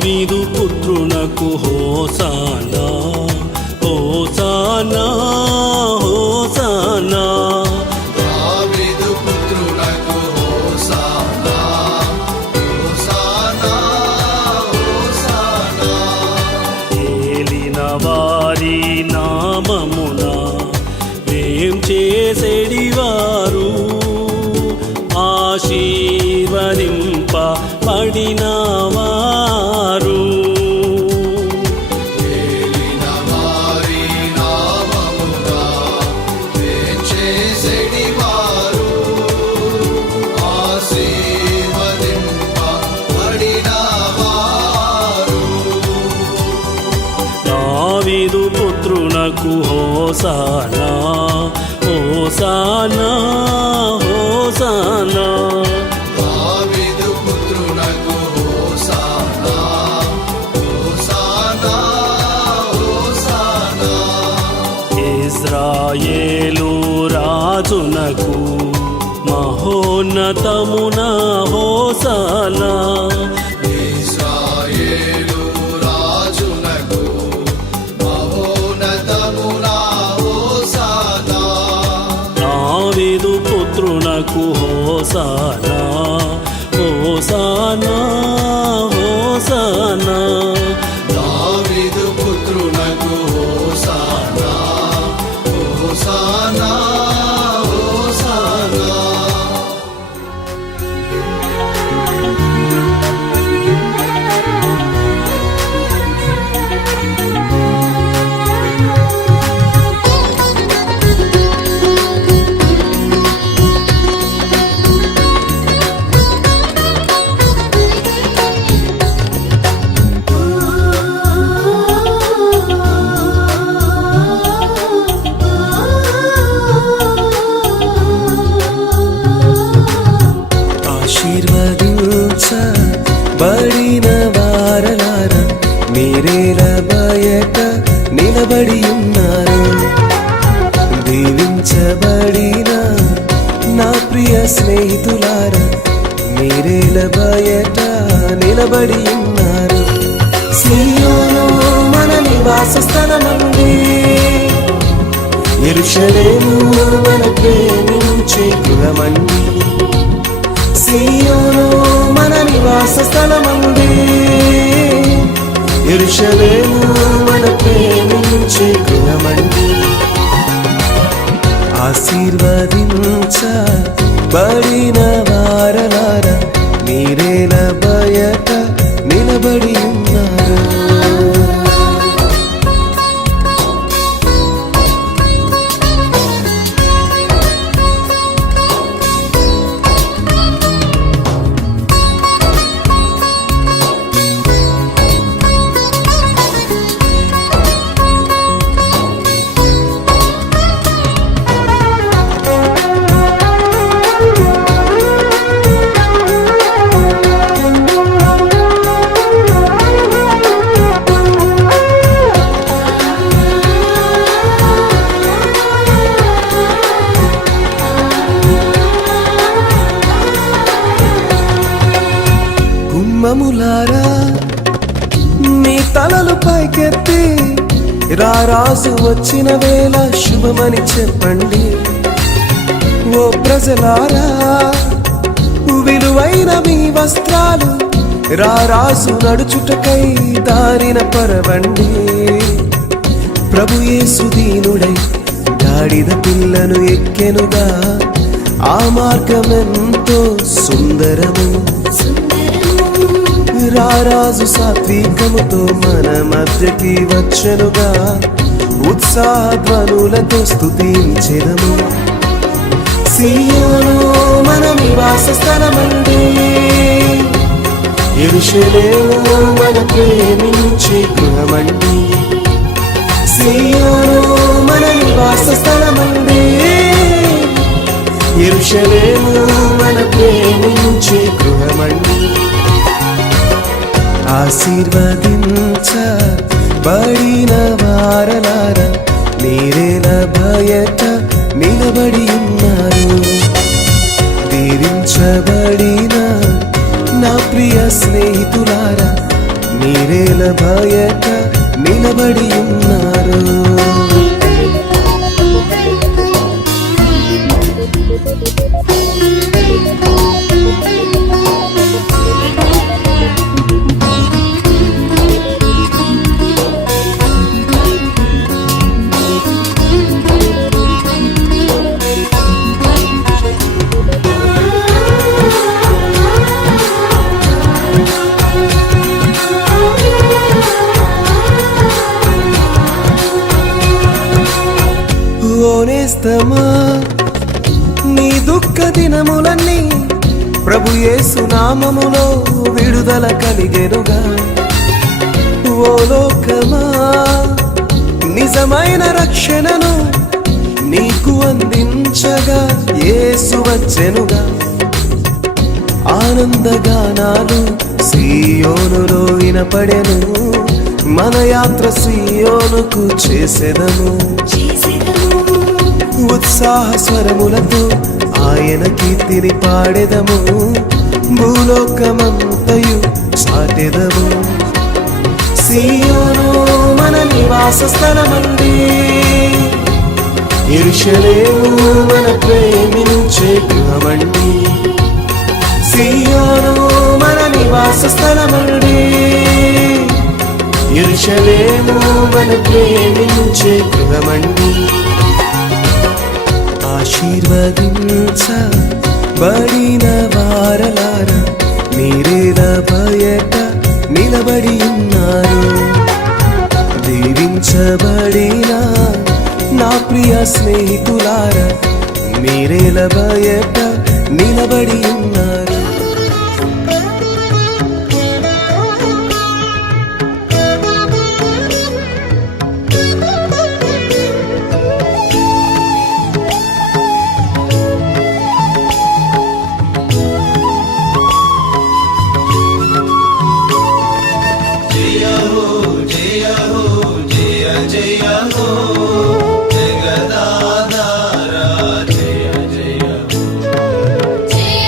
దావీదు పుత్రునకు hosanna hosanna hosanna దావీదు పుత్రునకు hosanna hosanna hosanna ఏలిన వారి నామమున వేం చేసేడివారు ఆశీర్వదింప పడినవారు ఏలిన వారి నామమున వేంచేసెడివారు ఆశీర్వదింపబడినవారు దావీదు పుత్రునకు హోసానా హోసానా హోసానా దావీదు పుత్రునకు హోసానా హోసానా హోసానా ఇజ్రాయేలు రాజునకు మహోన్నతమున హోసానా ఇశ్రాయేలు రాజునకు మహోన్నతమున హోసానా దావీదు పుత్రునకు హోసానా హోసానా హోసానా దావీదు పుత్రునకు హోసానా హోసానా హోసానా ఆశీర్వదించబడిన వారలారా మీరేల బయట నిలబడి ఉన్నారు. దీవించబడిన నా ప్రియ స్నేహితులారా మీరేల బయట నిలబడి ఉన్నారు. సీయోను మన నివాస స్థలమండి, యెరూషలేము మన ప్రేమించే గృహమండి. సీయోను మన నివాస స్థలమండి, యెరూషలేము మన ప్రేమించే గృహమండి. ఆశీర్వదించబడిన వారలారా మీరేల బయట నిలబడి ఉన్నారు. గుమ్మములారా మీ తలలు పైకెత్తి రారాజు వచ్చిన వేళ శుభమని చెప్పండి. ఓ ప్రజలారా విలువైన మీ వస్త్రాలు రారాజు నడుచుటకై దారిన పరవండి. ప్రభు యేసు దీనుడై గాడిద పిల్లను ఎక్కెనుగా, ఆ మార్గమెంతో సుందరము. రారాజు సాత్వికముతో మన మధ్యకి వచ్చెనుగా, ఉత్సాహధ్వనులతో స్తుతించెదము. సీయోను మన నివాస స్థలమండి, యెరూషలేము మన ప్రేమించే గృహమండి. సీయోను మన నివాస స్థలమండి, యెరూషలేము మన ప్రేమించే గృహమండి. ఆశీర్వదించబడిన వారలారా మీరేల బయట నిలబడి ఉన్నారు. దీవించబడిన నా ప్రియ స్నేహితులారా మీ బయట నిలబడి ఉన్నారు. ఓనేస్తమా నీ దుఃఖ దినములన్నీ ప్రభు యేసు నామములో విడుదల కలిగెనుగా. ఓ లోకమా నిజమైన రక్షణను నీకు అందించగా యేసు వచ్చెనుగా. ఆనందగానాలు సీయోనులో వినపడెను, మన యాత్ర సీయోనుకు చేసెదము. ఉత్సాహ స్వరములతో ఆయన కీర్తిని పాడెదము, భూలోకమంతయు సాటెదము. సీయోను మన నివాస స్థలమండి, యెరూషలేము మన ప్రేమించే గృహమండి. సీయోను మన నివాస స్థలమండి, యెరూషలేము మన ప్రేమించే గృహమండి. ఆశీర్వదించబడిన వారలారా మీరేల బయట నిలబడి ఉన్నారు. దీవించబడిన నా ప్రియ స్నేహితులారా మీరేల బయట నిలబడి ఉన్నారు. జయ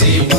చేసి